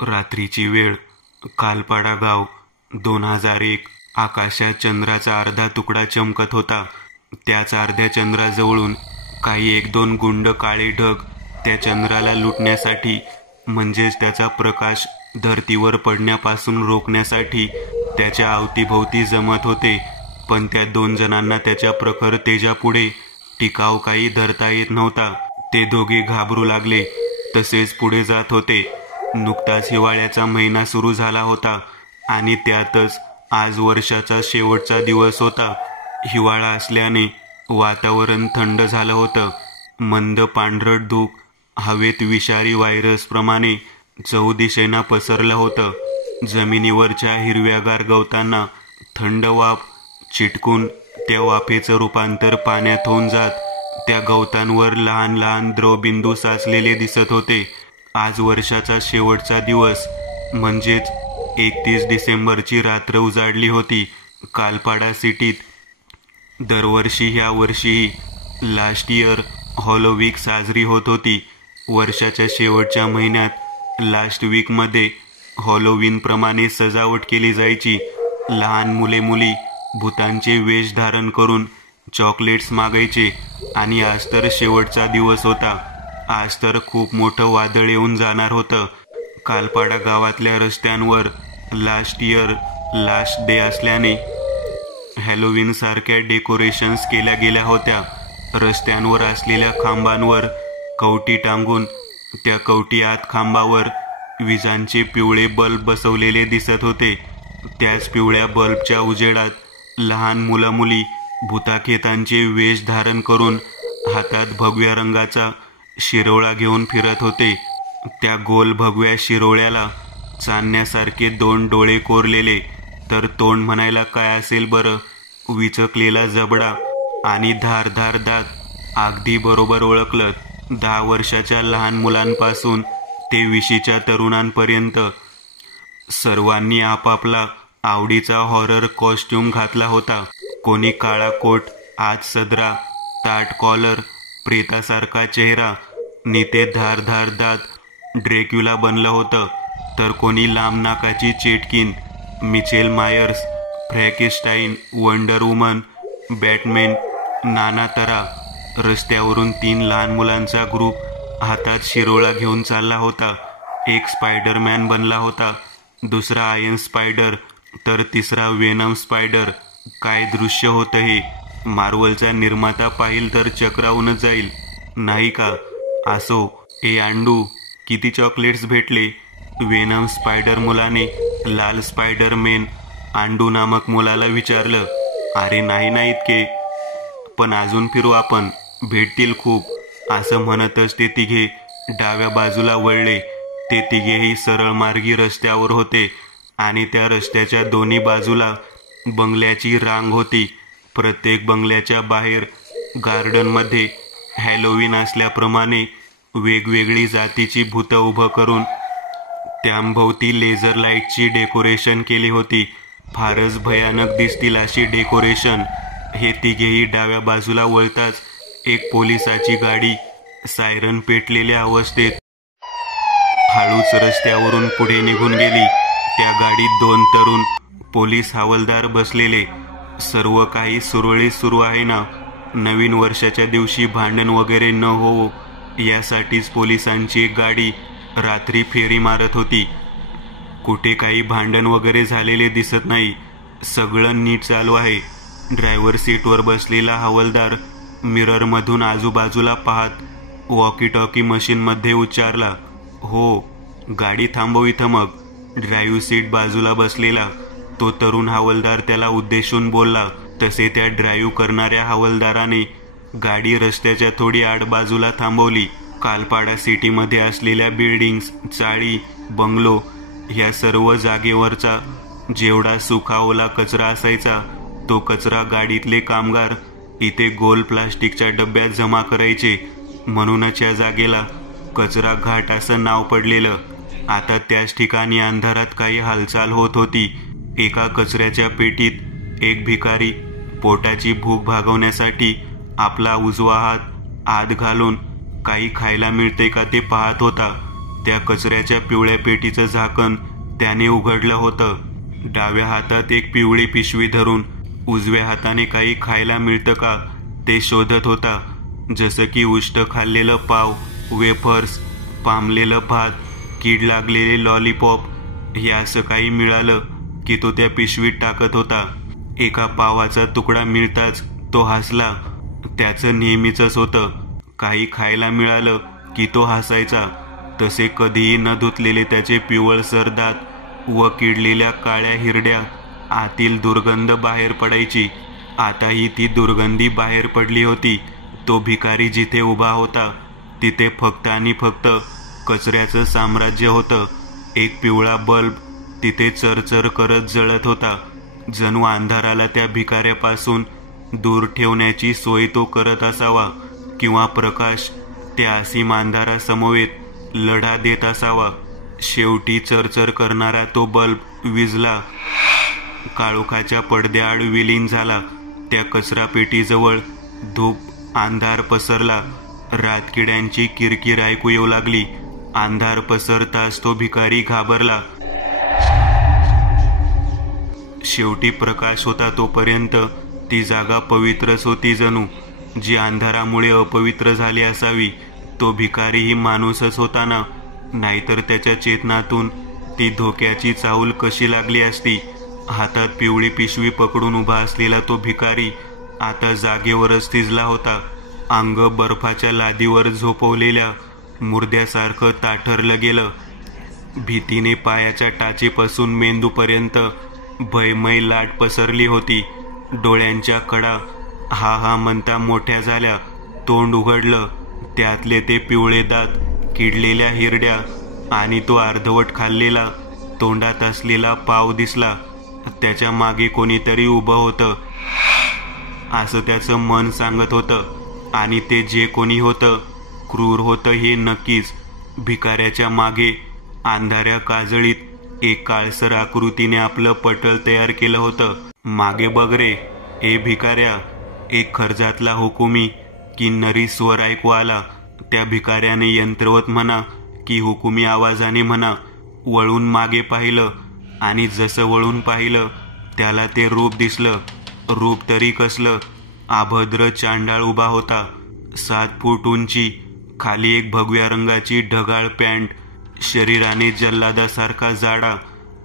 रात्रीची वेळ, कालपाडा गाव. 2001. आकाशात चंद्राचा अर्धा तुकडा चमकत होता. त्याच अर्ध्या चंद्राजवळून काही 1-2 गुंड काळे ढग त्या चंद्राला लुटण्यासाठी, म्हणजेच त्याचा प्रकाश धरतीवर पडण्यापासून रोखण्यासाठी त्याच्या अवतीभोवती जमत होते. पण त्या 2 जणांना त्याच्या प्रखर तेजापुढे टिकाव काही धरता येत नव्हता. ते दोघे घाबरू लागले, तसेच पुढे जात होते. नुकताच हिवाळ्याचा महिना सुरू झाला होता आणि त्यातच आज वर्षाचा शेवटचा दिवस होता. हिवाळा असल्याने वातावरण थंड झालं होतं. मंद पांढरट धूप हवेत विषारी व्हायरसप्रमाणे चहूदिशेनं पसरलं होतं. जमिनीवरच्या हिरव्यागार गवतांना थंड वाफ चिटकून त्या वाफेचं रूपांतर पाण्यात होऊन जात त्या गवतांवर लहान लहान द्रवबिंदू साचलेले दिसत होते. आज वर्षाचा शेवटचा दिवस, म्हणजेच 31 डिसेंबरची रात्र उजाडली होती कालपाडा सिटीत. दरवर्षी ह्या वर्षीही लास्ट इयर हॉलोवीक साजरी होत होती. वर्षाच्या शेवटच्या महिन्यात लास्ट वीकमध्ये हॉलोवीनप्रमाणे सजावट केली जायची. लहान मुले भूतांचे वेश धारण करून चॉकलेट्स मागायचे. आणि आज तर शेवटचा दिवस होता. आज तर खूप मोठं वादळ येऊन जाणार होतं. कालपाडा गावातल्या रस्त्यांवर लास्ट इयर लास्ट डे असल्याने हॅलोवीन सारख्या डेकोरेशन्स केल्या गेल्या होत्या. रस्त्यांवर असलेल्या खांबांवर कवटी टांगून त्या कवटी आत खांबावर विजांचे पिवळे बल्ब बसवलेले दिसत होते. त्याच पिवळ्या बल्बच्या उजेडात लहान मुली भूताखेतांचे वेश धारण करून हातात भगव्या रंगाचा शिरोळा घेऊन फिरत होते. त्या गोल भगव्या शिरोळ्याला चांदण्यासारखे 2 डोळे कोरलेले, तर तोंड म्हणायला काय असेल बरं, विचकलेला जबडा आणि धारदार दात. अगदी बरोबर ओळखलं. 10 वर्षाच्या लहान मुलांपासून ते 20च्या तरुणांपर्यंत सर्वांनी आपापला आवडीचा हॉरर कॉस्ट्यूम घातला होता. कोणी काळा कोट, आत सदरा, ताट कॉलर, प्रेतासारखा चेहरा, निते धारदार दात, ड्रेक्युला बनलं होतं. तर कोणी लांब नाकाची चेटकीन, Michael Myers, Frankenstein, Wonder Woman, Batman, नाना तऱ्हा. रस्त्यावरून 3 लहान मुलांचा ग्रुप हातात शिरोळा घेऊन चालला होता. एक स्पायडरमॅन बनला होता, दुसरा आयन स्पायडर, तर तिसरा वेनम स्पायडर. काय दृश्य होतं हे! मार्वलचा निर्माता पाहिल तर चक्रावूनच जाईल, नाही का? असो, ए आंडू, किती चॉकलेट्स भेटले? वेनम स्पायडर मुलाने लाल स्पायडरमॅन आंडू नामक मुलाला विचारलं. अरे नाही इतके, पण अजून फिरू आपण, भेटतील खूप, असं म्हणतच ते तिघे डाव्या बाजूला वळले. ते तिघेही सरळ मार्गी रस्त्यावर होते आणि त्या रस्त्याच्या दोन्ही बाजूला बंगल्याची रांग होती. प्रत्येक बंगल्याच्या बाहेर गार्डनमध्ये हॅलोवीन असल्याप्रमाणे वेगवेगळी जातीची भूतं उभं करून त्यांभोवती लेझर लाईटची डेकोरेशन केली होती. फारच भयानक दिसतील अशी डेकोरेशन. हे तिघेही डाव्या बाजूला वळताच एक पोलिसाची गाडी सायरन पेटलेल्या अवस्थेत हळूच रस्त्यावरून पुढे निघून गेली. त्या गाडीत 2 तरुण पोलीस हवालदार बसलेले. सर्व काही सुरळीत सुरू आहे ना? नवीन वर्षाच्या दिवशी भांडण वगैरे न होवो यासाठीच पोलिसांची एक गाडी रात्री फेरी मारत होती. कुठे काही भांडण वगैरे झालेले दिसत नाही. सगळं नीट चालू आहे. ड्रायव्हर सीटवर बसलेला हवालदार मिररमधून आजूबाजूला पाहत वॉकी टॉकी मशीनमध्ये उच्चारला, हो, गाडी थांबव इथं. मग ड्राईव्ह सीट बाजूला बसलेला तो तरुण हवालदार त्याला उद्देशून बोलला. तसे त्या ड्राईव्ह करणाऱ्या हवालदाराने गाडी रस्त्याच्या थोडी आड बाजूला थांबवली. कालपाडा सिटीमध्ये असलेल्या बिल्डिंग्स, चाळी, बंगलो ह्या सर्व जागेवरचा जेवढा सुखावला कचरा असायचा तो कचरा गाडीतले कामगार इथे गोल प्लास्टिकच्या डब्यात जमा करायचे. म्हणूनच या जागेला कचरा घाट असं नाव पडलेलं. आता त्याच ठिकाणी अंधारात काही हालचाल होत होती. एका कचऱ्याच्या पेटीत एक भिकारी पोटाची भूक भागवण्यासाठी आपला उजवा हात आत घालून काही खायला मिळते का ते पाहत होता. त्या कचऱ्याच्या पिवळ्या पेटीचं झाकण त्याने उघडलं होतं. डाव्या हातात एक पिवळी पिशवी धरून उजव्या हाताने काही खायला मिळतं का ते शोधत होता. जसं की उष्ट खाल्लेलं पाव, वेफर्स, पामलेलं भात, कीड लागलेले लॉलीपॉप, हे असं काही मिळालं की तो त्या पिशवीत टाकत होता. एका पावाचा तुकडा मिळताच तो हसला. त्याचं नेहमीचंच होतं. काही खायला मिळालं की तो हसायचा. तसे कधीही न धुतलेले त्याचे पिवळसर दात व किडलेल्या काळ्या हिरड्या, आतील दुर्गंध बाहेर पडायची. आताही ती दुर्गंधी बाहेर पडली होती. तो भिकारी जिथे उभा होता तिथे फक्त आणि फक्त कचऱ्याचं साम्राज्य होतं. एक पिवळा बल्ब तिथे चरचर करत जळत होता. जणू अंधाराला त्या भिकाऱ्यापासून दूर ठेवण्याची सोय तो करत असावा, किंवा प्रकाश त्या असीम अंधारासमवेत लढा देत असावा. शेवटी चरचर करणारा तो बल्ब विझला. काळोखाच्या पडद्याआड विलीन झाला. त्या कचरा पेटीजवळ धूप अंधार पसरला. रातकिड्यांची किरकिर ऐकू येऊ लागली. अंधार पसरताच तो भिकारी घाबरला. शेवटी प्रकाश होता तोपर्यंत ती जागा पवित्रच होती, जणू जी अंधारामुळे अपवित्र झाली असावी. तो भिकारीही माणूसच होता ना, नाहीतर त्याच्या चेतनातून ती धोक्याची चाहूल कशी लागली असती. हातात पिवळी पिशवी पकडून उभा असलेला तो भिकारी आता जागेवरच थिजला होता. अंग बर्फाच्या लादीवर झोपवलेल्या मुर्द्यासारखं ताठरलं गेलं. भीतीने पायाच्या टाचेपासून मेंदूपर्यंत भयमय लाट पसरली होती. डोळ्यांच्या कडा हा हा म्हणता मोठ्या झाल्या. तोंड उघडलं. त्यातले ते पिवळे दात, किडलेल्या हिरड्या आणि तो अर्धवट खाल्लेला तोंडात असलेला पाव दिसला. त्याच्या मागे कोणीतरी उभं होतं असं त्याचं मन सांगत होतं. आणि ते जे कोणी होतं क्रूर होतं हे नक्कीच. भिकाऱ्याच्या मागे अंधाऱ्या काजळीत एक काळसर आकृतीने आपलं पटल तयार केलं होतं. मागे बघ रे, ए भिकाऱ्या, एक खर्जातला हुकुमी किन्नरी स्वर ऐकू आला. त्या भिकाऱ्याने यंत्रवत म्हणा की हुकुमी आवाजाने म्हणा वळून मागे पाहिलं, आणि जसं वळून पाहिलं त्याला ते रूप दिसलं. रूप तरी कसलं, अभद्र चांडाळ उभा होता. 7 फूट उंची, खाली एक भगव्या रंगाची ढगाळ पॅन्ट, शरीराने जल्लादासारखा जाडा,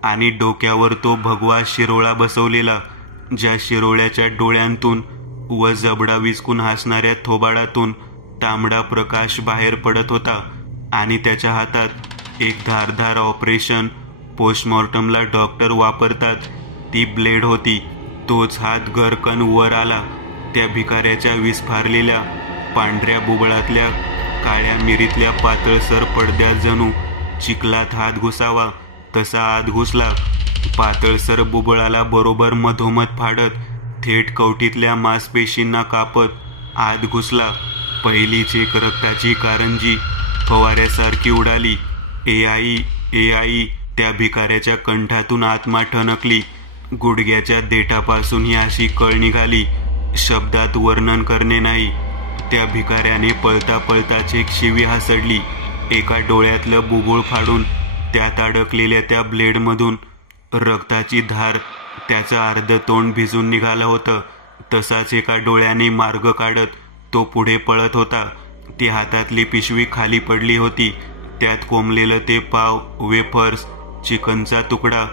आणि डोक्यावर तो भगवा शिरोळा बसवलेला, ज्या शिरोळ्याच्या डोळ्यांतून व जबडा विचकून हसणाऱ्या थोबाडातून तांबडा प्रकाश बाहेर पडत होता. आणि त्याच्या हातात एक धारदार ऑपरेशन पोस्टमॉर्टमला डॉक्टर वापरतात ती ब्लेड होती. तोच हात गरकन वर आला. त्या भिकाऱ्याच्या विस्फारलेल्या पांढऱ्या बुबळातल्या काळ्या मिरीतल्या पातळसर पडद्यात जणू चिखलात हात घुसावा तसा आत घुसला. पातळसर बुबळाला बरोबर मधोमध फाडत थेट कवटीतल्या मांसपेशींना कापत आत घुसला. पहिलीच एक रक्ताची कारंजी फवाऱ्यासारखी उडाली. ए आई, ए आई, त्या भिकाऱ्याच्या कंठातून आत्मा ठणकली. गुडघ्याच्या देठापासून ही अशी कळ निघाली, शब्दात वर्णन करणे नाही. त्या भिकाऱ्याने पळता पळताच एक शिवी हासडली. एका डोळ्यातलं बुबुळ फाडून त्यात अडकलेल्या त्या ब्लेडमधून रक्ताची धार त्याचं अर्ध तोंड भिजून निघालं होतं. तसाच एका डोळ्याने मार्ग काढत तो पुढे पळत होता. ती हातातली पिशवी खाली पडली होती. त्यात कोंबलेलं ते पाव, वेफर्स, चिकनचा तुकडा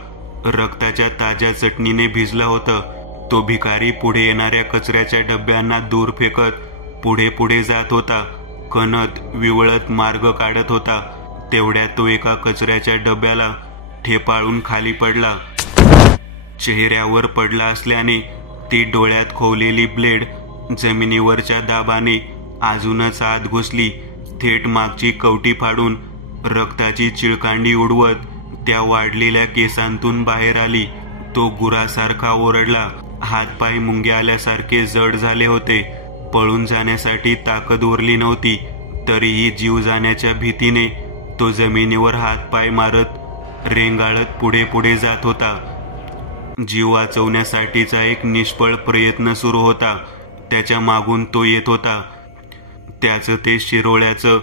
रक्ताच्या ताज्या चटणीने भिजलं होतं. तो भिकारी पुढे येणाऱ्या कचऱ्याच्या डब्यांना दूर फेकत पुढे पुढे जात होता. कणत विवळत मार्ग काढत होता. तेवढ्यात तो एका कचऱ्याच्या डब्याला ठेपाळून खाली पडला. चेहऱ्यावर पडला असल्याने ती डोळ्यात खोवलेली ब्लेड जमिनीवरच्या दाबाने अजूनच आत घुसली. थेट मागची कवटी फाडून रक्ताची चिळकांडी उडवत त्या वाढलेल्या केसांतून बाहेर आली. तो गुरासारखा ओरडला. हातपाय मुंग्या आल्यासारखे जड झाले होते. पळून जाण्यासाठी ताकद उरली नव्हती. तरीही जीव जाण्याच्या भीतीने तो जमिनीवर हातपाय मारत रेंगाळत पुढे पुढे जात होता. जीव वाचवण्यासाठीचा एक निष्फळ प्रयत्न सुरू होता. त्याच्या मागून तो येत होता. त्याचं ते शिरोळ्याचं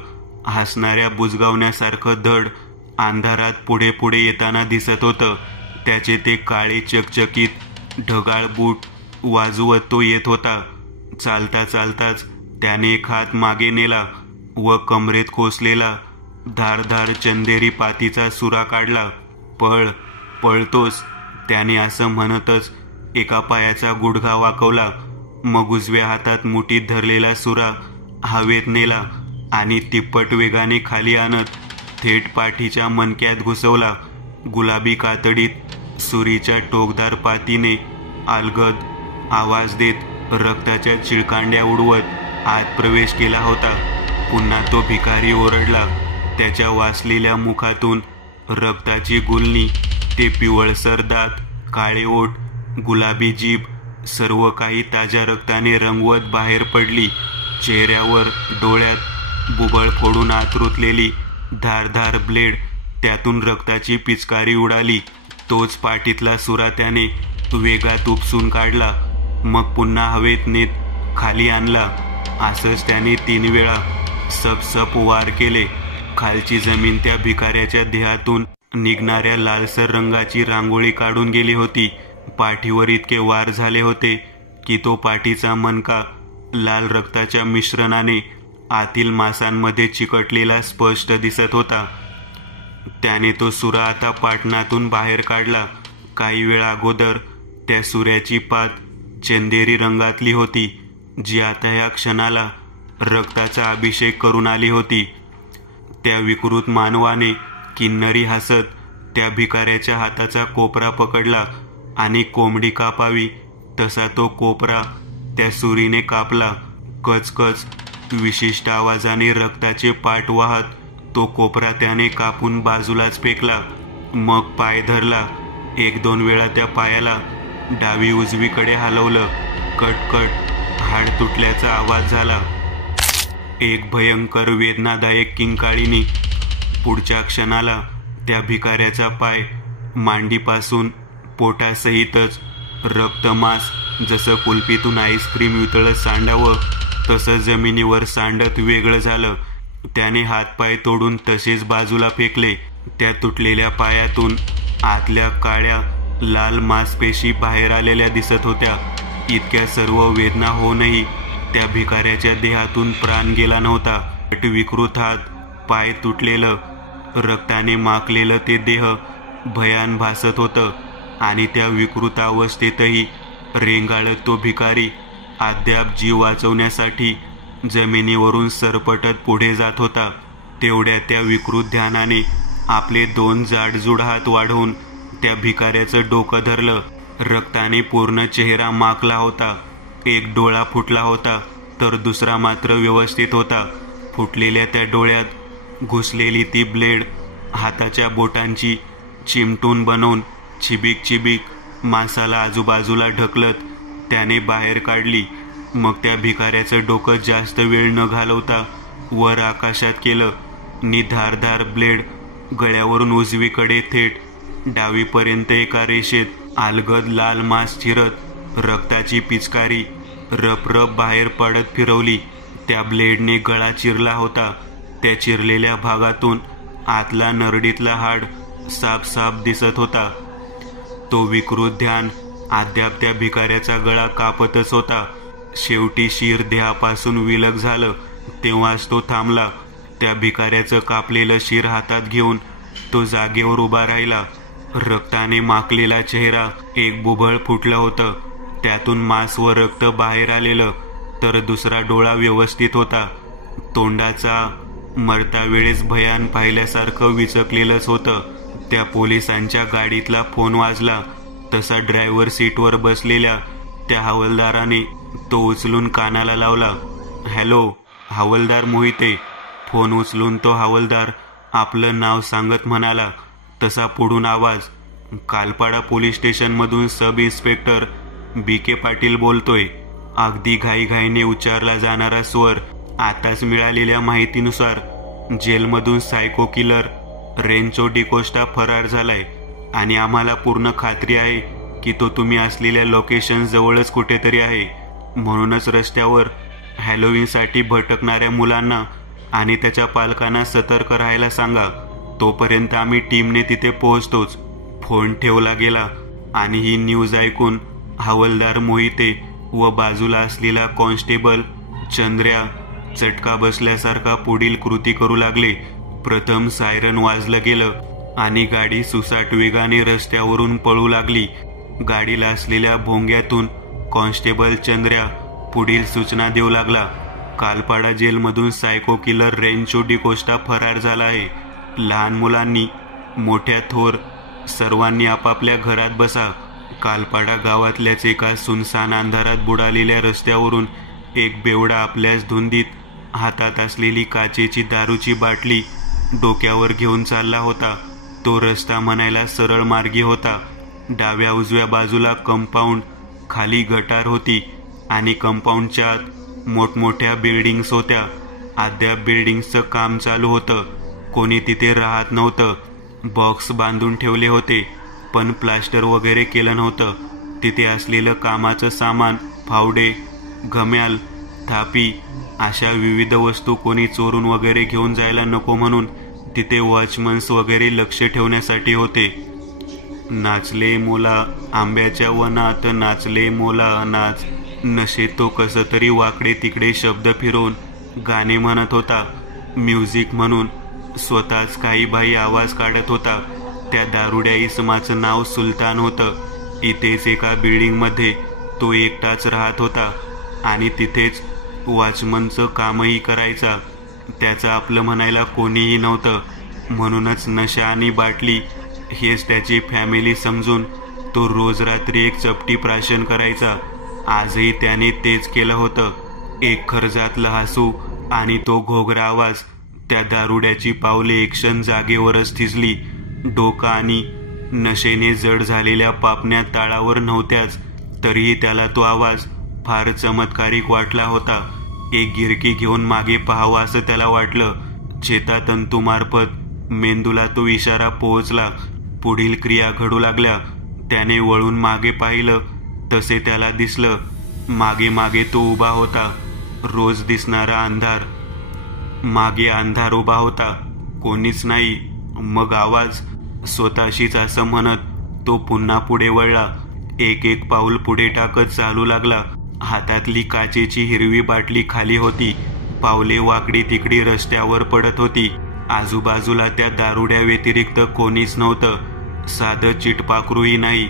हसणाऱ्या बुजगावण्यासारखं धड अंधारात पुढे पुढे येताना दिसत होतं. त्याचे ते काळे चकचकीत ढगाळ बूट वाजवत तो येत होता. चालता चालताच त्याने एक हात मागे नेला व कमरेत खोसलेला धारधार चंदेरी पातीचा सुरा काढला. पळ, पळतोस, त्याने असं म्हणतच एका पायाचा गुडघा वाकवला. मग उजव्या हातात मुठीत धरलेला सुरा हवेत नेला आणि तिप्पट वेगाने खाली आणत थेट पाठीच्या मणक्यात घुसवला. गुलाबी कातडीत सुरीच्या टोकदार पातीने अलगद आवाज देत रक्ताच्या चिळकांड्या उडवत आत प्रवेश केला होता. पुन्हा तो भिकारी ओरडला. त्याच्या वासलेल्या मुखातून रक्ताची गुलणी, ते पिवळसर दात, काळे ओठ, गुलाबी जीभ, सर्व काही ताज्या रक्ताने रंगवत बाहेर पडली. चेहऱ्यावर, डोळ्यात बुबळ फोडून आत रुतलेली धारधार ब्लेड, त्यातून रक्ताची पिचकारी उडाली. तोच पाठीतला सुरा त्याने वेगात उपसून काढला. मग पुन्हा हवेत नेत खाली आणला. असंच त्याने 3 वेळा सपसप वार केले. खालची जमीन त्या भिकाऱ्याच्या देहातून निघणाऱ्या लालसर रंगाची रांगोळी काढून गेली होती. पाठीवर इतके वार झाले होते की तो पाठीचा मणका लाल रक्ताच्या मिश्रणाने आतील मांसांमध्ये चिकटलेला स्पष्ट दिसत होता. त्याने तो सुरा आता पाटणातून बाहेर काढला. काही वेळा अगोदर त्या सुऱ्याची पात चंदेरी रंगातली होती, जी आता या क्षणाला रक्ताचा अभिषेक करून आली होती. त्या विकृत मानवाने किन्नरी हसत त्या भिकाऱ्याच्या हाताचा कोपरा पकडला आणि कोंबडी कापावी तसा तो कोपरा त्या सुरीने कापला. कचकच विशिष्ट आवाजाने रक्ताचे पाट वाहत तो कोपरा त्याने कापून बाजूलाच फेकला. मग पाय धरला. 1-2 वेळा त्या पायाला डावी उजवीकडे हलवलं. कटकट हाड तुटल्याचा आवाज झाला. एक भयंकर वेदनादायक किंकाळीने. पुढच्या क्षणाला त्या भिकाऱ्याचा पाय मांडीपासून पोटासहितच रक्तमांस, जसं कुल्फीतून आईस्क्रीम वितळत सांडावं तसं जमिनीवर सांडत वेगळं झालं. त्याने हातपाय तोडून तसेच बाजूला फेकले. त्या तुटलेल्या पायातून आतल्या काळ्या लाल मांसपेशी बाहेर आलेल्या दिसत होत्या. इतक्या सर्व वेदना होऊनही त्या भिकाऱ्याच्या देहातून प्राण गेला नव्हता. विकृत हात, पाय तुटलेलं, रक्ताने माखलेलं ते देह भयान भासत होतं. आणि त्या विकृत अवस्थेतही रेंगाळत तो भिकारी अद्याप जीव वाचवण्यासाठी जमिनीवरून सरपटत पुढे जात होता. तेवढ्या त्या विकृत ध्यानाने आपले 2 जाडजूड हात वाढवून त्या भिकाऱ्याचं डोकं धरलं. रक्ताने पूर्ण चेहरा माखला होता. एक डोळा फुटला होता तर दुसरा मात्र व्यवस्थित होता. फुटलेल्या त्या डोळ्यात घुसलेली ती ब्लेड हाताच्या बोटांची चिमटून बनवून चिबीक चिबीक मांसाला आजूबाजूला ढकलत त्याने बाहेर काढली. मग त्या भिकाऱ्याचं डोकं जास्त वेळ न घालवता वर आकाशात केलं. धारधार ब्लेड गळ्यावरून उजवीकडे थेट डावीपर्यंत एका रेषेत अलगद लाल मांस चिरत रक्ताची पिचकारी रपरप बाहेर पडत फिरवली. त्या ब्लेडने गळा चिरला होता. त्या चिरलेल्या भागातून आतला नरडीतला हाड साफ साफ दिसत होता. तो विकृत ध्यान अद्याप त्या भिकाऱ्याचा गळा कापतच होता. शेवटी शिर देहापासून विलग झालं तेव्हाच तो थांबला. त्या भिकाऱ्याचं कापलेलं शिर हातात घेऊन तो जागेवर उभा राहिला. रक्ताने माखलेला चेहरा एक बुबळ फुटलं होतं. त्यातून मांस व रक्त बाहेर आलेलं, तर दुसरा डोळा व्यवस्थित होता. तोंडाचा मरता वेळेस भयान पाहिल्यासारखं विचकलेलंच होतं. त्या पोलिसांच्या गाडीतला फोन वाजला तसा ड्रायव्हर सीटवर बसलेल्या त्या हवालदाराने तो उचलून कानाला लावला. हॅलो, हवालदार मोहिते. फोन उचलून तो हवालदार आपलं नाव सांगत म्हणाला. तसा पुढून आवाज, कालपाडा पोलीस स्टेशनमधून सब इन्स्पेक्टर BK पाटील बोलतोय. अगदी घाईघाईने उच्चारला जाणारा स्वर. आताच मिळालेल्या माहितीनुसार जेलमधून सायको किलर रेंचो डिकोस्टा फरार झालाय आणि आम्हाला पूर्ण खात्री आहे की तो तुम्ही असलेल्या लोकेशन जवळच कुठेतरी आहे. म्हणूनच रस्त्यावर हॅलोवीनसाठी भटकणाऱ्या मुलांना आणि त्याच्या पालकांना सतर्क राहायला सांगा. तोपर्यंत आम्ही टीमने तिथे पोहोचतोच. फोन ठेवला गेला आणि ही न्यूज ऐकून हवालदार मोहिते व बाजूला असलेला कॉन्स्टेबल चंद्र्या चटका बसल्यासारखा पुढील कृती करू लागले. प्रथम सायरन वाजलं गेलं आणि गाडी सुसाट वेगाने रस्त्यावरून पळू लागली. गाडीला असलेल्या भोंग्यातून कॉन्स्टेबल चंद्र्या पुढील सूचना देऊ लागला. कालपाडा जेलमधून सायको किलर रेंचो डिकोस्टा फरार झाला आहे. लहान मुलांनी, मोठ्या थोर सर्वांनी आपापल्या घरात बसा. कालपाडा गावातल्याच एका सुनसान अंधारात बुडालेल्या रस्त्यावरून एक बेवडा आपल्याच धुंदीत हातात असलेली काचेची दारूची बाटली डोक्यावर घेऊन चालला होता. तो रस्ता म्हणायला सरळ मार्गी होता. डाव्या उजव्या बाजूला कंपाऊंड, खाली गटार होती आणि कंपाऊंडच्या आत मोठमोठ्या बिल्डिंग्स होत्या. अद्याप बिल्डिंग्सचं काम चालू होतं. कोणी तिथे राहत नव्हतं. बॉक्स बांधून ठेवले होते पण प्लास्टर वगैरे केलं नव्हतं. तिथे असलेलं कामाचं सामान, फावडे, घम्याल, थापी अशा विविध वस्तू कोणी चोरून वगैरे घेऊन जायला नको म्हणून तिथे वॉचमन्स वगैरे लक्ष ठेवण्यासाठी होते. नाचले मोला आंब्याच्या वनात, नाचले मोला नाच. नशे तो कसं तरी वाकडे तिकडे शब्द फिरवून गाणे म्हणत होता. म्युझिक म्हणून स्वतःच काही बाई आवाज काढत होता. त्या दारुड्या इसमाचं नाव सुलतान होतं. इथेच एका बिल्डिंगमध्ये तो एकटाच राहत होता आणि तिथेच वॉचमनचं कामही करायचा. त्याचं आपलं म्हणायला कोणीही नव्हतं. म्हणूनच नशा आणि बाटली हेच त्याची फॅमिली समजून तो रोज रात्री एक चपटी प्राशन करायचा. आजही त्याने तेच केलं होतं. एक खर्जातलं हसू आणि तो घोगरा आवाज. त्या दारुड्याची पावले एक क्षण जागेवरच थिजली. डोका आणि नशेने जड झालेल्या पापण्या ताळावर नव्हत्याच, तरीही त्याला तो आवाज फार चमत्कारिक वाटला होता. एक गिरकी घेऊन मागे पाहावा असं त्याला वाटलं. चेतातंतूमार्फत मेंदूला तो इशारा पोहोचला. पुढील क्रिया घडू लागल्या. त्याने वळून मागे पाहिलं तसे त्याला दिसलं. मागे मागे तो उभा होता. रोज दिसणारा अंधार. मागे अंधार उभा होता, कोणीच नाही. मग आवाज. स्वतःशीच असं म्हणत तो पुन्हा पुढे वळला. एक एक पाऊल पुढे टाकत चालू लागला. हातातली काचेची हिरवी बाटली खाली होती. पावले वाकडी तिकडी रस्त्यावर पडत होती. आजूबाजूला त्या दारुड्या व्यतिरिक्त कोणीच नव्हतं. साधं चिटपाखरूही नाही.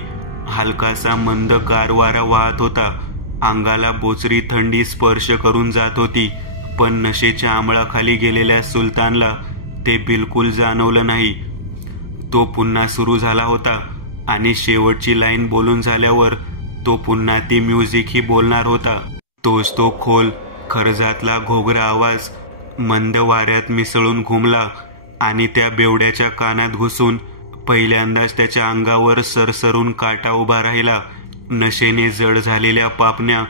हलकासा मंद गार वारा वाहत होता. अंगाला बोचरी थंडी स्पर्श करून जात होती. पण नशेच्या आमळाखाली गेलेल्या सुलतानला ते बिलकुल जाणवलं नाही. तो पुन्हा सुरू झाला होता आणि शेवटची लाईन बोलून झाल्यावर तो पुन्हा ती म्युझिकही बोलणार होता. तोच तो खोल खरजातला घोगरा आवाज मंद वाऱ्यात मिसळून घुमला आणि त्या बेवड्याच्या कानात घुसून पहिल्यांदाच त्याच्या अंगावर सरसरून काटा उभा राहिला. नशेने जड झालेल्या पापण्या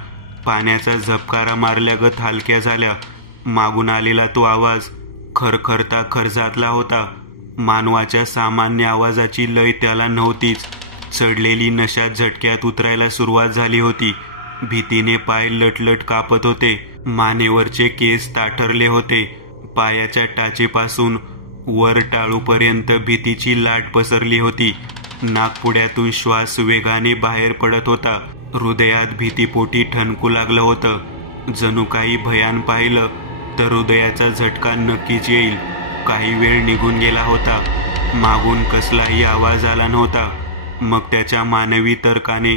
पाण्याचा झपकारा मारल्यागत हलक्या झाल्या. मागून आलेला तो आवाज खरखरता खरजातला होता. मानवाच्या सामान्य आवाजाची लय त्याला नव्हतीच. चढलेली नशा झटक्यात उतरायला सुरुवात झाली होती. भीतीने पाय लटलट कापत होते. मानेवरचे केस ताठरले होते. पायाच्या टाचेपासून वर टाळूपर्यंत भीतीची लाट पसरली होती. नाकपुड्यातून श्वास वेगाने बाहेर पडत होता. हृदयात भीतीपोटी ठणकू लागलं होतं. जणू काही भयान पाहिलं तर हृदयाचा झटका नक्कीच येईल. काही वेळ निघून गेला होता. मागून कसलाही आवाज आला नव्हता. मग त्याच्या मानवी तर्काने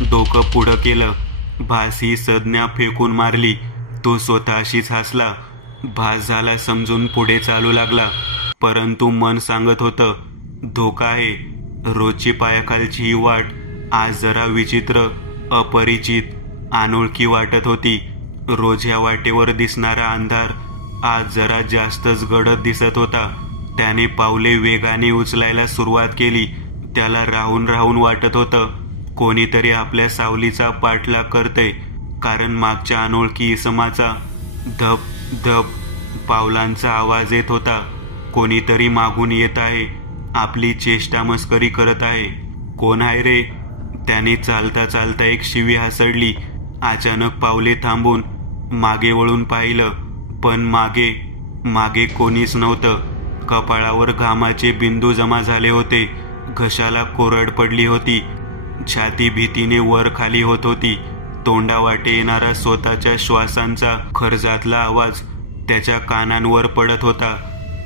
डोकं पुढं केलं. भास ही संज्ञा फेकून मारली. तो स्वतःशीच हसला. भास झाला समजून पुढे चालू लागला. परंतु मन सांगत होतं धोका आहे. रोजची पायाखालची ही वाट आज जरा विचित्र, अपरिचित, अनोळखी वाटत होती. रोज ह्या वाटेवर दिसणारा अंधार आज जरा जास्तच गडद दिसत होता. त्याने पावले वेगाने उचलायला सुरुवात केली. त्याला राहून राहून वाटत होतं कोणीतरी आपल्या सावलीचा पाठलाग करतंय. कारण मागच्या अनोळखी इसमाचा धप धप पावलांचा आवाज येत होता. कोणीतरी मागून येत आहे. आपली चेष्टा मस्करी करत आहे. कोण आहे रे? त्याने चालता चालता एक शिवी हासडली. अचानक पावले थांबून मागे वळून पाहिलं पण मागे कोणीच नव्हतं. कपाळावर घामाचे बिंदू जमा झाले होते. घशाला कोरड पडली होती. छाती भीतीने वर खाली होत होती. तोंडावाटे येणारा स्वतःच्या श्वासांचा खरजातला आवाज त्याच्या कानांवर पडत होता.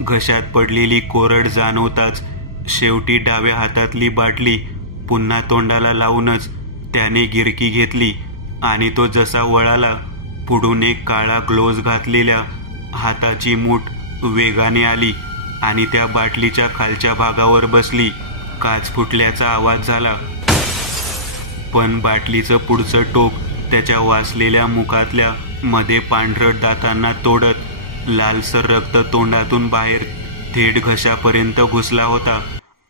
घशात पडलेली कोरड जाणवताच शेवटी डाव्या हातातली बाटली पुन्हा तोंडाला लावूनच त्याने गिरकी घेतली आणि तो जसा वळाला, पुढून एक काळा ग्लोव्ज घातलेल्या हाताची मूठ वेगाने आली आणि त्या बाटलीच्या खालच्या भागावर बसली. काच फुटल्याचा आवाज झाला, पण बाटलीचं पुढचं टोक त्याच्या वासलेल्या मुखातल्या मध्ये पांढरट दातांना तोडत लालसर रक्त तोंडातून बाहेर थेट घशापर्यंत घुसला होता.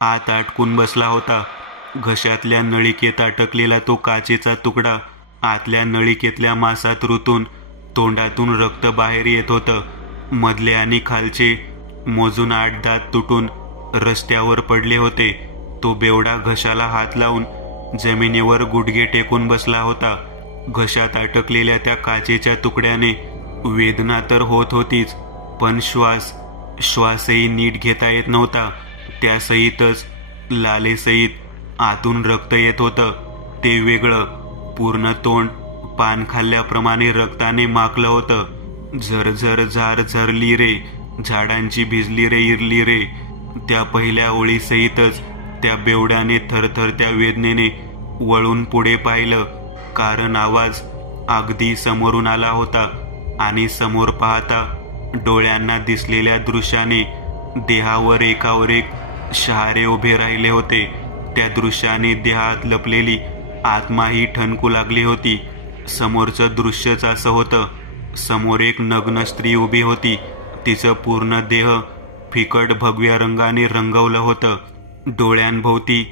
आत अटकून बसला होता. घशातल्या नळिकेत अटकलेला तो काचेचा तुकडा आतल्या नळिकेतल्या मांसात रुतून तोंडातून रक्त बाहेर येत होतं. मधले आणि खालचे मोजून 8 दात तुटून रस्त्यावर पडले होते. तो बेवडा घशाला हात लावून जमिनीवर गुडघे टेकून बसला होता. घशात अटकलेल्या त्या काचेच्या तुकड्याने वेदना तर होत होतीच, पण श्वासही नीट घेता येत नव्हता. त्यासहितच लालेसहित आतून रक्त येत होतं. ते वेगळं, पूर्ण तोंड पान खाल्ल्याप्रमाणे रक्ताने माखलं होतं. झरझर झार झरली रे, झाडांची भिजली रे इरली रे. त्या पहिल्या ओळीसहितच त्या बेवड्याने थरथर त्या वेदनेने वळून पुढे पाहिलं, कारण आवाज अगदी समोरून आला होता आणि समोर पाहता डोळ्यांना दिसलेल्या दृश्याने देहावर एकावर एक शहारे उभे राहिले होते. त्या दृश्याने देहात लपलेली आत्माही ठणकू लागली होती. समोरचं दृश्यच असं होतं. समोर एक नग्न स्त्री उभी होती. तिचं पूर्ण देह फिकट भगव्या रंगाने रंगवलं होतं. डोळ्यांभोवती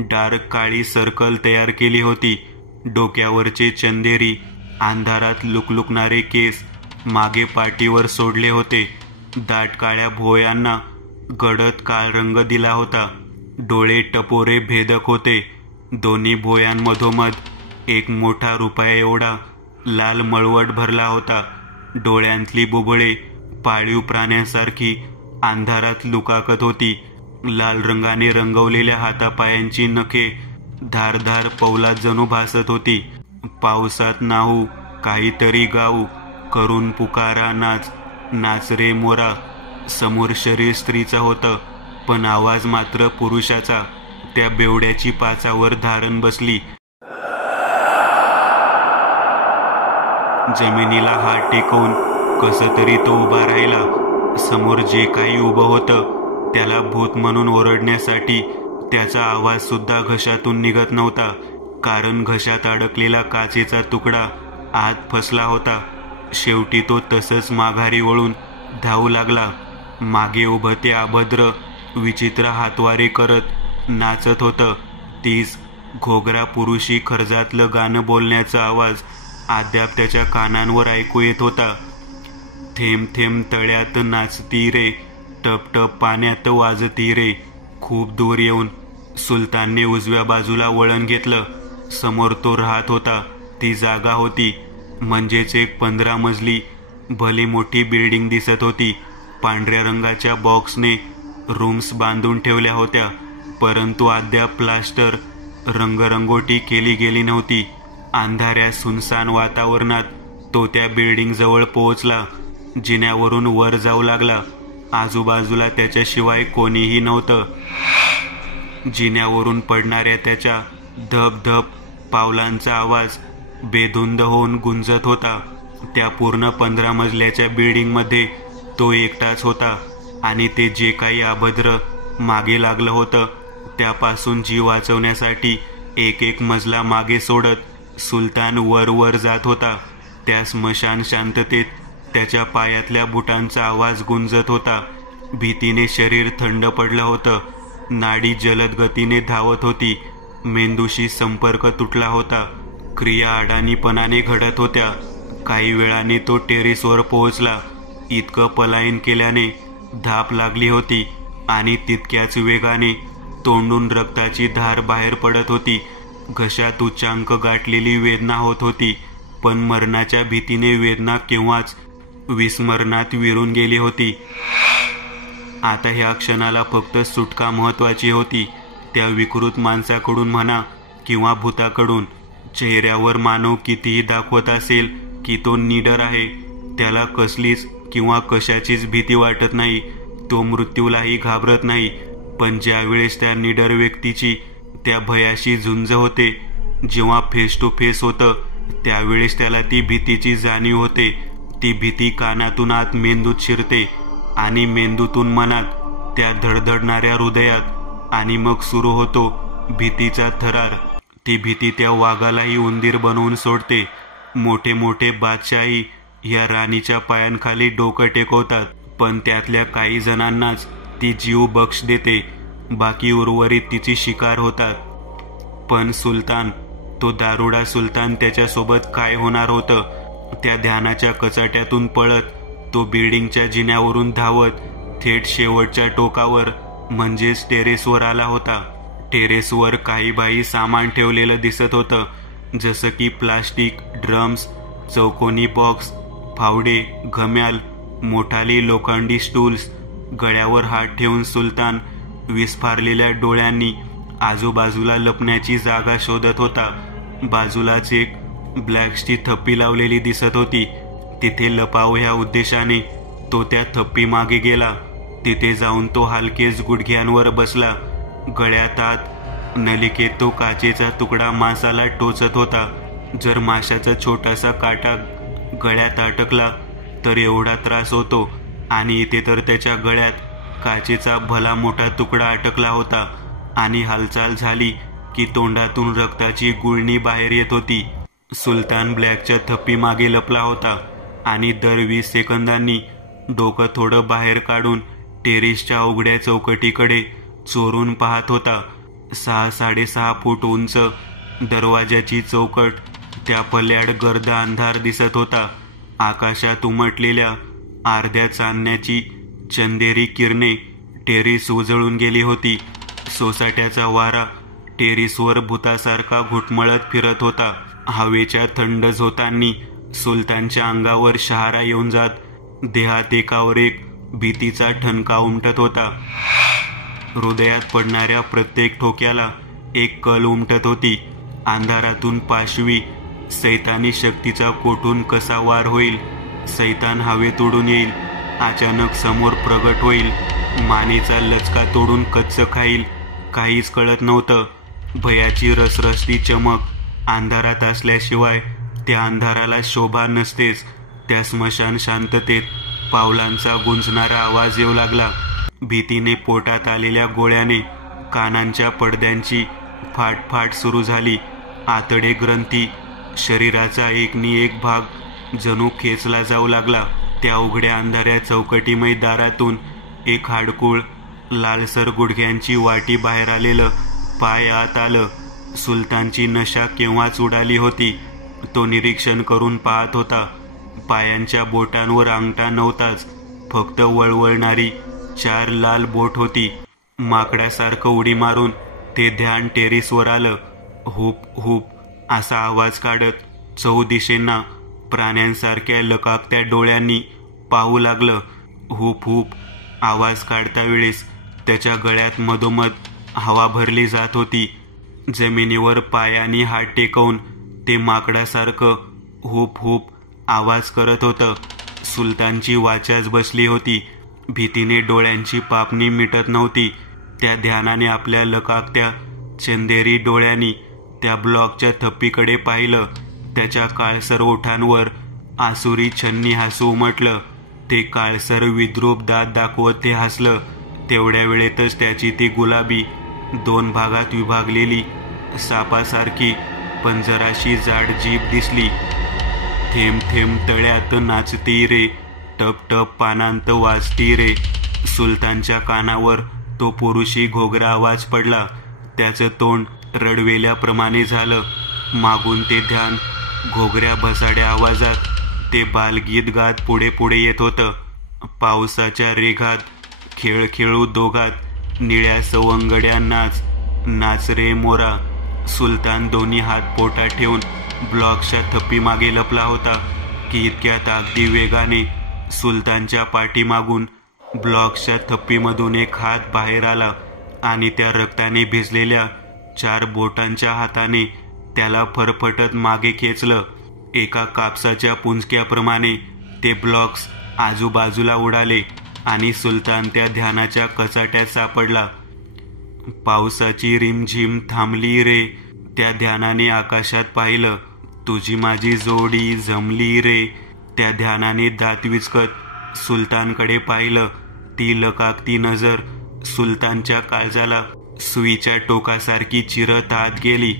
डार्क काळी सर्कल तयार केली होती. डोक्यावरचे चंदेरी अंधारात लुकलुकणारे केस मागे पाठीवर सोडले होते. दाट काळ्या भोयांना गडद काळ रंग दिला होता. डोळे टपोरे भेदक होते. दोन्ही भोयांमधोमध एक मोठा रुपया एवढा लाल मळवट भरला होता. डोळ्यांतली बुबुळे पाळीव प्राण्यांसारखी अंधारात लुकाकत होती. लाल रंगाने रंगवलेल्या हातापायांची नखे धारधार पौलात जणू भासत होती. पावसात नाहू, काहीतरी गाऊ, करून पुकारा नाच, नाच रे मोरा. समोर शरीर स्त्रीचं होतं, पण आवाज मात्र पुरुषाचा. त्या बेवड्याची पाचावर धारण बसली. जमिनीला हात टेकवून कसं तरी तो उभा राहिला. समोर जे काही उभं होतं त्याला भूत म्हणून ओरडण्यासाठी त्याचा आवाज सुद्धा घशातून निघत नव्हता, कारण घशात अडकलेला काचेचा तुकडा आत फसला होता. शेवटी तो तसंच माघारी वळून धावू लागला. मागे उभं ते अभद्र विचित्र हातवारे करत नाचत होतं. तीच घोगरा पुरुषी खर्जातलं गाणं बोलण्याचा आवाज अद्याप त्याच्या कानांवर ऐकू येत होता. थेंब थेंब तळ्यात नाचती रे, टप टप पाण्यात वाजती रे. खूप दूर येऊन सुलतानने उजव्या बाजूला वळण घेतलं. समोर तो राहत होता ती जागा होती. म्हणजेच एक 15 मजली भली मोठी बिल्डिंग दिसत होती. पांढऱ्या रंगाच्या बॉक्सने रूम्स बांधून ठेवल्या होत्या, परंतु अद्याप प्लास्टर रंगरंगोटी केली गेली नव्हती. अंधाऱ्या सुनसान वातावरणात तो त्या बिल्डिंग जवळ पोहोचला. जिन्यावरून वर जाऊ लागला. आजूबाजूला त्याच्याशिवाय कोणीही नव्हतं. जिन्यावरून पडणाऱ्या त्याच्या धप धप पावलांचा आवाज बेधुंद होऊन गुंजत होता. त्या पूर्ण 15 मजल्याच्या बिल्डिंगमध्ये तो एकटाच होता आणि ते जे काही अभद्र मागे लागलं होतं त्यापासून जीव वाचवण्यासाठी एक एक मजला मागे सोडत सुलतान वर वर जात होता. त्या स्मशान शांततेत त्याच्या पायातल्या बुटांचा आवाज गुंजत होता. भीतीने शरीर थंड पडलं होतं. नाडी जलद गतीने धावत होती. मेंदूशी संपर्क तुटला होता. क्रिया अडाणीपणाने घडत होत्या. काही वेळाने तो टेरेसवर पोहोचला. इतकं पलायन केल्याने धाप लागली होती आणि तितक्याच वेगाने तोंडून रक्ताची धार बाहेर पडत होती. घशात उच्चांक गाठलेली वेदना होत होती, पण मरणाच्या भीतीने वेदना केव्हाच विस्मरणात विरून गेली होती. आता ह्या क्षणाला फक्त सुटका महत्वाची होती. त्या विकृत माणसाकडून म्हणा किंवा भूताकडून. चेहऱ्यावर मानव कितीही दाखवत असेल की तो निडर आहे, त्याला कसलीच किंवा कशाचीच भीती वाटत नाही. तो मृत्यूलाही घाबरत नाही. पण ज्यावेळेस त्या निडर व्यक्तीची त्या भयाशी झुंज होते, जेव्हा फेस टू फेस होतं, त्यावेळेस त्याला ती भीतीची जाणीव होते. ती भीती कानातून आत मेंदूत शिरते आणि मेंदूतून मनात, त्या धडधडणाऱ्या हृदयात, आणि मग सुरू होतो भीतीचा थरार. ती भीती त्या वाघालाही उंदीर बनवून सोडते. मोठे मोठे बादशाही या राणीच्या पायांखाली डोकं टेकवतात, पण त्यातल्या काही जणांनाच ती जीव बक्ष देते. बाकी उर्वरित तिची शिकार होतात. पण सुलतान, तो दारुडा सुलतान, त्याच्यासोबत काय होणार होतं? त्या ध्यानाच्या कचाट्यातून पळत तो बिल्डिंगच्या जिन्यावरून धावत थेट शेवटच्या टोकावर म्हणजेच टेरेसवर आला होता. टेरेसवर काही बाई सामान ठेवलेलं दिसत होतं, जसं की प्लास्टिक ड्रम्स, चौकोनी बॉक्स, फावडे, घम्याल, मोठाली लोखंडी स्टूल्स. गळ्यावर हात ठेवून सुलतान विस्फारलेल्या डोळ्यांनी आजूबाजूला लपण्याची जागा शोधत होता. बाजूलाच एक ब्लॅक्सची थप्पी लावलेली दिसत होती. तिथे लपाव ह्या उद्देशाने तो त्या थप्पी मागे गेला. तिथे जाऊन तो हलकेच गुडघ्यांवर बसला. गळ्यात आत नलिकेत तो काचेचा तुकडा मांसाला टोचत होता. जर माशाचा छोटासा काटा गळ्यात अटकला तर एवढा त्रास होतो, आणि इथे तर त्याच्या गळ्यात काचेचा भला मोठा तुकडा अटकला होता, आणि हालचाल झाली की तोंडातून रक्ताची गुळणी बाहेर येत होती. सुलतान ब्लॅकच्या थप्पी मागे लपला होता आणि दर 20 सेकंदांनी डोकं थोडं बाहेर काढून टेरेसच्या उघड्या चौकटीकडे चोरून पाहत होता. 6-6.5 फूट उंच दरवाजाची चौकट, त्या पल्याड गर्द अंधार दिसत होता. आकाशात उमटलेल्या अर्ध्या चांदण्याची चंदेरी किरणे टेरेस उजळून गेली होती. सोसाट्याचा वारा टेरेसवर भूतासारखा घुटमळत फिरत होता. हवेच्या थंड झोतांनी सुलतानच्या अंगावर शहारा येऊन जात देहात एकावर एक भीतीचा ठणका उमटत होता. हृदयात पडणाऱ्या प्रत्येक ठोक्याला एक कल उमटत होती. अंधारातून पाशवी सैतानी शक्तीचा कोठून कसा वार होईल? सैतान हवेत उडून येईल, अचानक समोर प्रगट होईल, मानेचा लचका तोडून कच्च खाईल. काहीच कळत नव्हतं. भयाची रसरसती चमक अंधारात असल्याशिवाय त्या अंधाराला शोभा नसतेच. त्या स्मशान शांततेत पावलांचा गुंजणारा आवाज येऊ लागला. भीतीने पोटात आलेल्या गोळ्याने कानांच्या पडद्यांची फाटफाट सुरू झाली. आतडे ग्रंथी, शरीराचा एकनी एक भाग जणू खेचला जाऊ लागला. त्या उघड्या अंधाऱ्या चौकटीमय दारातून एक हाडकूळ लालसर गुडघ्यांची वाटी बाहेर आलेलं पाय आत आलं. सुलतानची नशा केव्हाच उडाली होती. तो निरीक्षण करून पाहत होता. पायांच्या बोटांवर अंगठा नव्हताच, फक्त वळवळणारी 4 लाल बोट होती. माकडासारखं उडी मारून ते ध्यान टेरेसवर आलं. हुप हुप असा आवाज काढत चौदिशेंना प्राण्यांसारख्या लकाकत्या डोळ्यांनी पाहू लागलं. हुप हुप आवाज काढता वेळेस त्याच्या गळ्यात मधोमध हवा भरली जात होती. जमिनीवर पायाने हात टेकवून ते माकडासारखं हुप हुप आवाज करत होतं. सुलतानची वाचाच बसली होती. भीतीने डोळ्यांची पापणी मिटत नव्हती. त्या ध्यानाने आपल्या लकाकत्या चंदेरी डोळ्यांनी त्या ब्लॉकच्या थप्पीकडे पाहिलं. त्याच्या काळसर ओठांवर आसुरी छन्नी हसू उमटलं. ते काळसर विद्रूप दात दाखवत ते हसलं. तेवढ्या वेळेतच त्याची ती गुलाबी 2 भागात विभागलेली सापासारखी पण जराशी जाड जीभ दिसली. थेंब थेंब तळ्यात नाचती रे, टप टप पानांत वाजती रे. सुलतानच्या कानावर तो पुरुषी घोगरा आवाज पडला. त्याचं तोंड रडवेल्याप्रमाणे झालं. मागून ते ध्यान घोगऱ्या भसाड्या आवाजात ते बालगीत गात पुढे पुढे येत होतं. पावसाच्या रेघात खेळ खेळू दोघात, निळ्या सवंगड्या नाच, नाच रे मोरा. सुलतान दोन्ही हात पोटात ठेवून ब्लॉकच्या थप्पी मागे लपला होता की इतक्यात अगदी वेगाने सुलतानच्या पाठीमागून ब्लॉक्सच्या थप्पीमधून एक हात बाहेर आला आणि त्या रक्ताने भिजलेल्या 4 बोटांच्या हाताने त्याला फरफटत मागे खेचलं. एका कापसाच्या पुंजक्याप्रमाणे ते ब्लॉक्स आजूबाजूला उडाले आणि सुलतान त्या ध्यानाच्या कचाट्यात सापडला. पावसाची रिमझिम थांबली रे. त्या ध्यानाने आकाशात पाहिलं. तुझी माझी जोडी जमली रे. त्या ध्यानाने दात विचकत सुलतानकडे पाहिलं. ती लकाकती नजर सुलतानच्या काळजाला सुईच्या टोकासारखी चिरत आत गेली.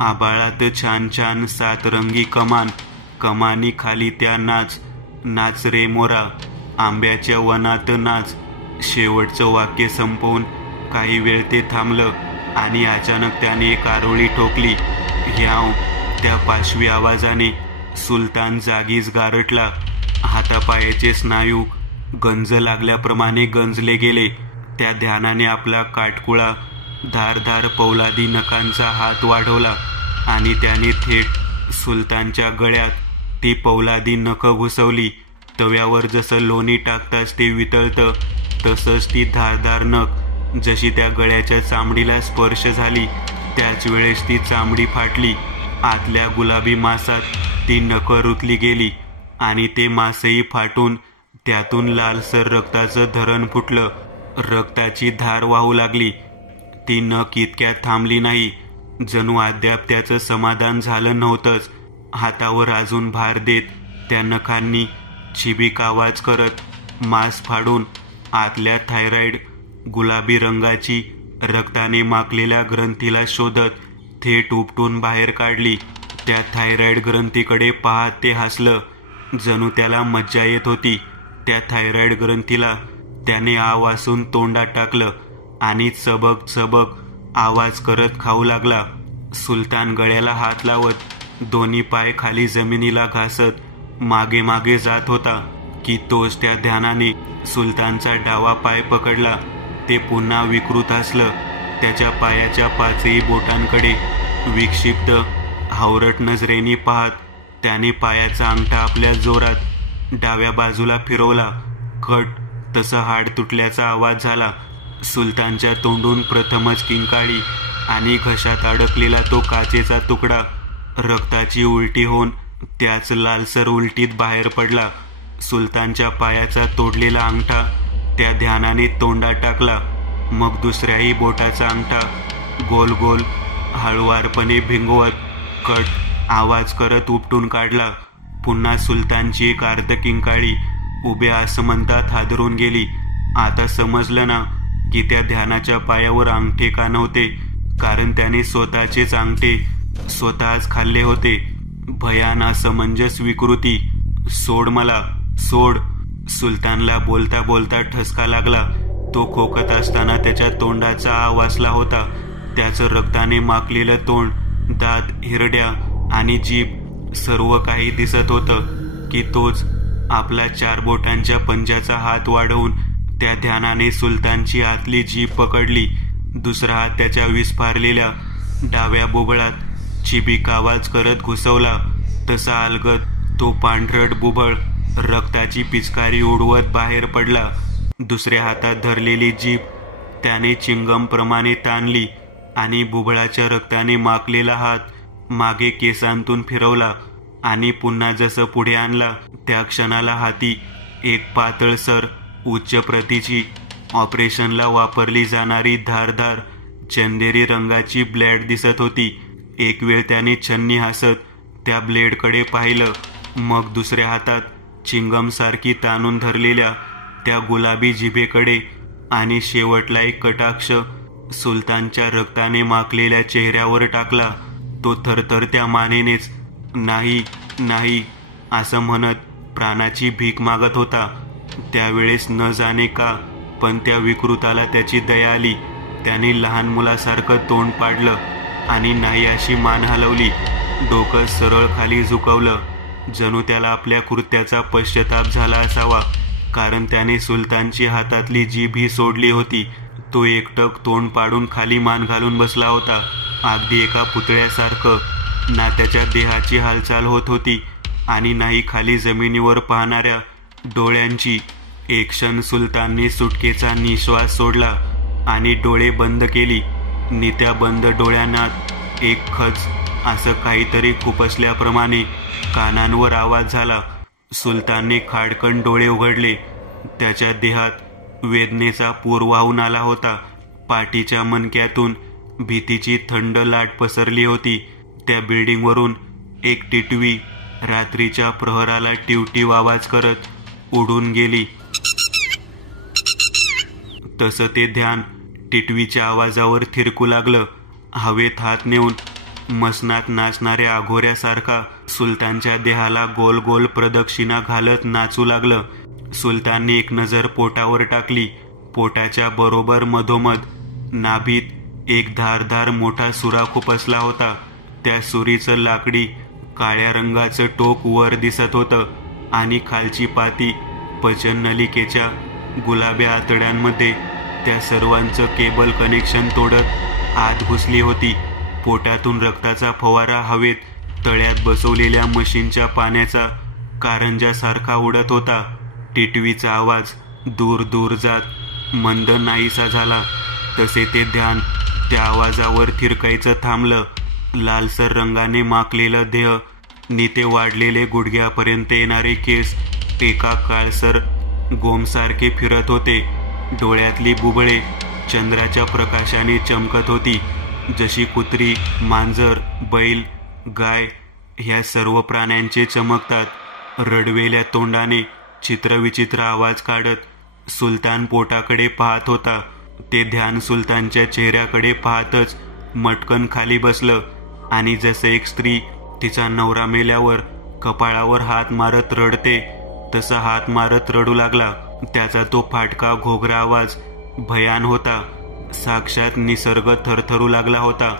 आभाळात छान छान 7 रंगी कमान, कमानी खाली त्या नाच, नाच रे मोरा, आंब्याच्या वनात नाच. शेवटचं वाक्य संपवून काही वेळ ते थांबलं आणि अचानक त्याने एक आरोळी ठोकली. ह्याव, त्या पाशवी आवाजाने सुलतान जागीच गारटला. हातापायाचे स्नायू गंज लागल्याप्रमाणे गंजले गेले. त्या ध्यानाने आपला काटकुळा धारधार पौलादी नखांचा हात वाढवला आणि त्याने थेट सुलतानच्या गळ्यात ती पौलादी नखं घुसवली. तव्यावर जसं लोणी टाकताच ते वितळतं तसंच ती धारदार नख जशी त्या गळ्याच्या चामडीला स्पर्श झाली त्याच वेळेस ती चामडी फाटली. आतल्या गुलाबी मांसात ती नखं रुतली गेली आणि ते मांसही फाटून त्यातून लालसर रक्ताचं धरण फुटलं. रक्ताची धार वाहू लागली. ती नख इतक्यात थांबली नाही. जणू अद्याप त्याचं समाधान झालं नव्हतंच. हातावर अजून भार देत त्या नखांनी चिबीक आवाज करत मांस फाडून आतल्या थायरॉइड गुलाबी रंगाची रक्ताने माखलेल्या ग्रंथीला शोधत थेट उपटून बाहेर काढली. त्या थायरॉइड ग्रंथीकडे पाहत ते हसलं. जणू त्याला मज्जा येत होती. त्या थायरॉइड ग्रंथीला त्याने आवासून तोंडात टाकलं आणि चबक चबक आवाज करत खाऊ लागला. सुलतान गळ्याला हात लावत दोन्ही पाय खाली जमिनीला घासत मागे मागे जात होता की तोच त्या ध्यानाने सुलतानचा डावा पाय पकडला. ते पुन्हा विकृत हसलं. त्याच्या पायाच्या 5ही बोटांकडे विक्षिप्त हावरट नजरेने पाहत त्याने पायाचा अंगठा आपल्या जोरात डाव्या बाजूला फिरवला. खट तसं हाड तुटल्याचा आवाज झाला. सुलतानच्या तोंडून प्रथमच किंकाळी आणि घशात अडकलेला तो काचेचा तुकडा रक्ताची उलटी होऊन त्याच लालसर उलटीत बाहेर पडला. सुलतानच्या पायाचा तोडलेला अंगठा त्या ध्यानाने तोंडात टाकला. मग दुसऱ्याही बोटाचा अंगठा गोल गोल हळुवारपणे भिंगवत कट आवाज करत उपटून काढला. पुन्हा सुलतानची एक अर्धकिंकाळी उभ्या आसमंतात हादरून गेली. आता समजलं ना की त्या ध्यानाच्या पायावर अंगठे का नव्हते, कारण त्याने स्वतःचेच अंगठे स्वतःच खाल्ले होते. भयान असमंजस विकृती. सोड मला, सोड. सुलतानला बोलता बोलता ठसका लागला. तो खोकत असताना त्याच्या तोंडाचा आ वासला होता. त्याचं रक्ताने माखलेलं तोंड, दात, हिरड्या आणि जीभ सर्व काही दिसत होतं की तोच आपला 4 बोटांच्या पंजाचा हात वाढवून त्या ध्यानाने सुलतानची आतली जीभ पकडली. दुसरा हात त्याच्या विस्फारलेल्या डाव्या बुबळात चिबीक आवाज करत घुसवला. तसा अलगद तो पांढरट बुबळ रक्ताची पिचकारी उडवत बाहेर पडला. दुसऱ्या हातात धरलेली जीभ त्याने चिंगमप्रमाणे ताणली आणि बुबळाच्या रक्ताने माखलेला हात मागे केसांतून फिरवला आणि पुन्हा जसं पुढे आणला त्या क्षणाला हाती एक पातळसर उच्च प्रतीची ऑपरेशनला वापरली जाणारी धारदार चंदेरी रंगाची ब्लेड दिसत होती. एक वेळ त्याने छन्नी हसत त्या ब्लेडकडे पाहिलं. मग दुसऱ्या हातात चिंगमसारखी ताणून धरलेल्या त्या गुलाबी जिभेकडे आणि शेवटला एक कटाक्ष सुलतानच्या रक्ताने माखलेल्या चेहऱ्यावर टाकला. तो थरथरत्या मानेनेच नाही नाही असं म्हणत प्राणाची भीक मागत होता. त्यावेळेस न जाणे का पण त्या विकृताला त्याची दया आली. त्याने लहान मुलासारखं तोंड पाडलं आणि नाही अशी मान हलवली. डोकं सरळ खाली झुकवलं. जणू त्याला आपल्या कृत्याचा पश्चाताप झाला असावा, कारण त्याने सुलतानची हातातली जीभ ही सोडली होती. तो एकटक तोंड पाडून खाली मान घालून बसला होता. अगदी एका पुतळ्यासारखं. ना त्याच्या देहाची हालचाल होत होती आणि नाही खाली जमिनीवर पाहणाऱ्या डोळ्यांची. एक क्षण सुलतानने सुटकेचा निश्वास सोडला आणि डोळे बंद केली. नित्या बंद डोळ्यांना एक खच असं काहीतरी खुपसल्याप्रमाणे कानांवर आवाज झाला. सुलतानने खाडकन डोळे उघडले. त्याच्या देहात वेदनेचा पूर वाहून आला होता. पाठीच्या मणक्यातून भीतीची थंड लाट पसरली होती. त्या बिल्डिंगवरून एक टिटवी रात्रीच्या प्रहराला टिवटिव आवाज करत उडून गेली. तसं ते ध्यान टिटवीच्या आवाजावर थिरकू लागलं. हवेत हात नेऊन मसनात नाचणाऱ्या अघोऱ्यासारखा सुलतानच्या देहाला गोल गोल प्रदक्षिणा घालत नाचू लागलं. सुलतानने एक नजर पोटावर टाकली. पोटाच्या बरोबर मधोमध नाभीत एक धारदार मोठा सुरा खुपसला होता. त्या सुरीचं लाकडी काळ्या रंगाचं टोक वर दिसत होतं आणि खालची पाती पचननलिकेच्या गुलाब्या आतड्यांमध्ये त्या सर्वांचं केबल कनेक्शन तोडत आत घुसली होती. पोटातून रक्ताचा फवारा हवेत तळ्यात बसवलेल्या मशीनच्या पाण्याचा कारंजासारखा उडत होता. टिटवीचा आवाज दूर दूर जात मंद नाहीसा झाला. तसे ते ध्यान त्या आवाजावर थिरकायचं थांबलं. लालसर रंगाने माखलेलं देह, निते वाढलेले गुडघ्यापर्यंत येणारे केस एका काळसर गोमसारखे फिरत होते. डोळ्यातली बुबळे चंद्राच्या प्रकाशाने चमकत होती. जशी कुत्री, मांजर, बैल, गाय ह्या सर्व प्राण्यांचे चमकतात. रडवेल्या तोंडाने चित्रविचित्र आवाज काढत सुलतान पोटाकडे पाहत होता. ते ध्यान सुलतानच्या चेहऱ्याकडे पाहतच मटकन खाली बसलं आणि जसं एक स्त्री तिचा नवरा मेल्यावर कपाळावर हात मारत रडते तसा हात मारत रडू लागला. त्याचा तो फाटका घोगरा आवाज भयान होता. साक्षात निसर्ग थरथरू लागला होता.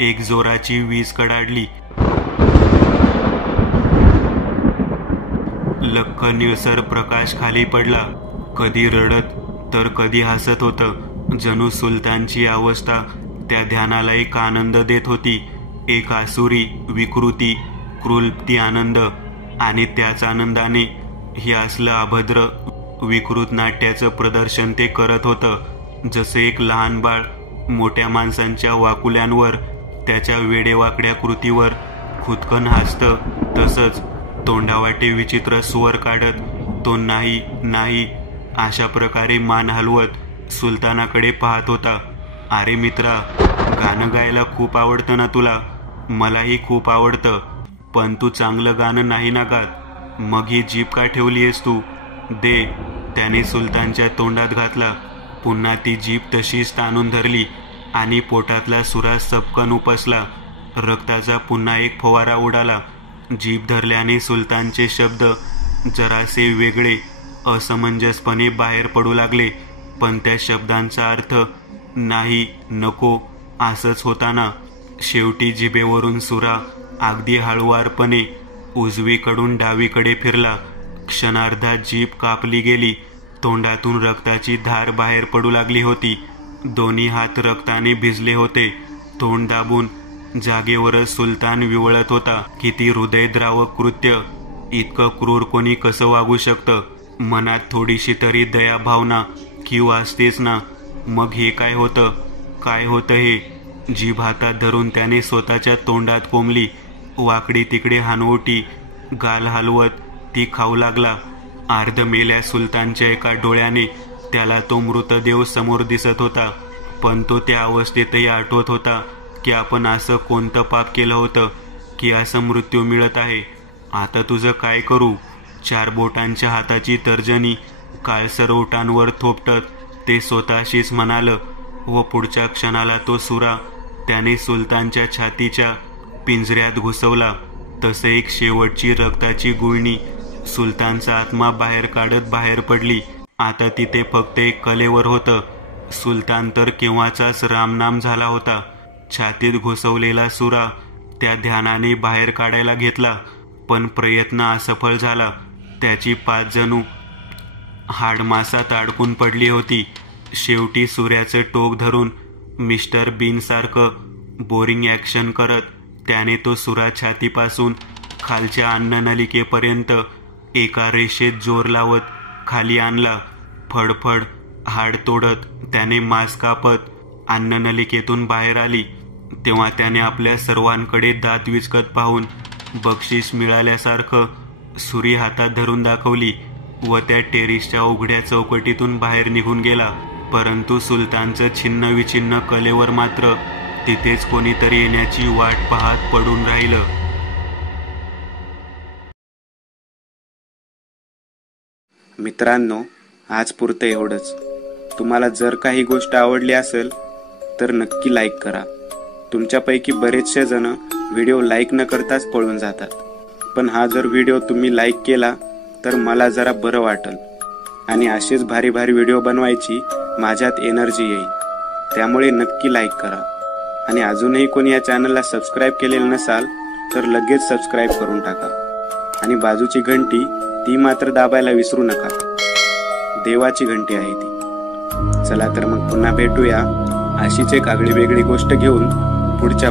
एक जोराची वीज कडाडली. लख्ख निळसर प्रकाश खाली पडला. कधी रडत तर कधी हसत होतं. जणू सुलतानची अवस्था त्या ध्यानाला एक आनंद देत होती. एक आसुरी विकृती क्रूरती आनंद. आणि त्याच आनंदाने हे असलं अभद्र विकृत नाट्याचं प्रदर्शन ते करत होतं. जसे एक लहान बाळ मोठ्या माणसांच्या वाकुल्यांवर, त्याच्या वेडेवाकड्या कृतीवर खुदकन हसतं, तसंच तोंडावाटे विचित्र स्वर काढत तो नाही नाही अशा प्रकारे मान हलवत सुलतानाकडे पाहत होता. अरे मित्रा, गाणं गायला खूप आवडतं ना तुला? मलाही खूप आवडतं, पण तू चांगलं गाणं नाही ना गात. मग ही जीभ का ठेवलीयस तू? दे. त्याने सुलतानच्या तोंडात घातला. पुन्हा ती जीभ तशीच ताणून धरली आणि पोटातला सुरा सपकन उपसला. रक्ताचा पुन्हा एक फवारा उडाला. जीभ धरल्याने सुलतानचे शब्द जरासे वेगळे असमंजसपणे बाहेर पडू लागले. पण त्या शब्दांचा अर्थ नाही, नको असंच होता ना. शेवटी जिभेवरून सुरा अगदी हळुवारपणे उजवीकडून डावीकडे फिरला. क्षणार्धात जीभ कापली गेली. तोंडातून रक्ताची धार बाहेर पडू लागली होती. दोन्ही हात रक्ताने भिजले होते. तोंड दाबून जागेवरच सुलतान विवळत होता. किती हृदयद्रावक कृत्य! इतकं क्रूर कोणी कसं वागू शकतं? मनात थोडीशी तरी दया भावना कीव असतेच ना. मग हे काय होतं? काय होतं हे? जीभ हातात धरून त्याने स्वतःच्या तोंडात कोंबली. वाकडी तिकडे हानवटी गाल हलवत ती खाऊ लागला. अर्ध मेल्या सुलतानच्या एका डोळ्याने त्याला तो मृतदेव समोर दिसत होता. पण तो त्या अवस्थेतही आठवत होता की आपण असं कोणतं पाप केलं होतं की असं मृत्यू मिळत आहे. आता तुझं काय करू? 4 बोटांच्या हाताची तर्जनी काळसर ओठांवर थोपटत ते स्वतःशीच म्हणालं. व पुढच्या क्षणाला तो सुरा त्याने सुलतानच्या छातीच्या पिंजऱ्यात घुसवला. तसे एक शेवटची रक्ताची गुळणी सुलतानचा आत्मा बाहेर काढत बाहेर पडली. आता तिथे फक्त एक कलेवर होतं. सुलतान तर केव्हाचाच रामनाम झाला होता. छातीत घुसवलेला सुरा त्या ध्यानाने बाहेर काढायला घेतला, पण प्रयत्न असफल झाला. त्याची पाठ जणू हाडमासात अडकून पडली होती. शेवटी सूर्याचं टोक धरून मिस्टर बीनसारखं बोरिंग ॲक्शन करत त्याने तो सुरा छातीपासून खालच्या अन्ननलिकेपर्यंत एका रेषेत जोर लावत खाली आणला. फडफड हाड तोडत त्याने मांस कापत अन्ननलिकेतून बाहेर आली तेव्हा त्याने आपल्या सर्वांकडे दात विचकत पाहून बक्षीस मिळाल्यासारखं सुरी हातात धरून दाखवली व त्या टेरिसच्या उघड्या चौकटीतून बाहेर निघून गेला. परंतु सुलतानचं छिन्न विछिन्न कलेवर मात्र तिथेच कोणीतरी येण्याची वाट पाहत पडून राहिलं. मित्रांनो, आज पुरतं एवढंच. तुम्हाला जर काही गोष्ट आवडली असेल तर नक्की लाईक करा. तुमच्यापैकी बरेचसे जण व्हिडिओ लाईक न करताच पळून जातात, पण हा जर व्हिडिओ तुम्ही लाईक केला तर मला जरा बरं वाटेल आणि असेच भारी भारी व्हिडिओ बनवायची माझ्यात एनर्जी येईल. त्यामुळे नक्की लाईक करा आणि अजूनही कोणी या चॅनलला सबस्क्राईब केलेलं नसाल तर लगेच सबस्क्राईब करून टाका आणि बाजूची घंटी ती मात्र दाबायला विसरू नका. देवाची घंटी आहे ती. चला तर मग पुन्हा भेटूया अशीच एक आगळी वेगळी गोष्ट घेऊन पुढच्या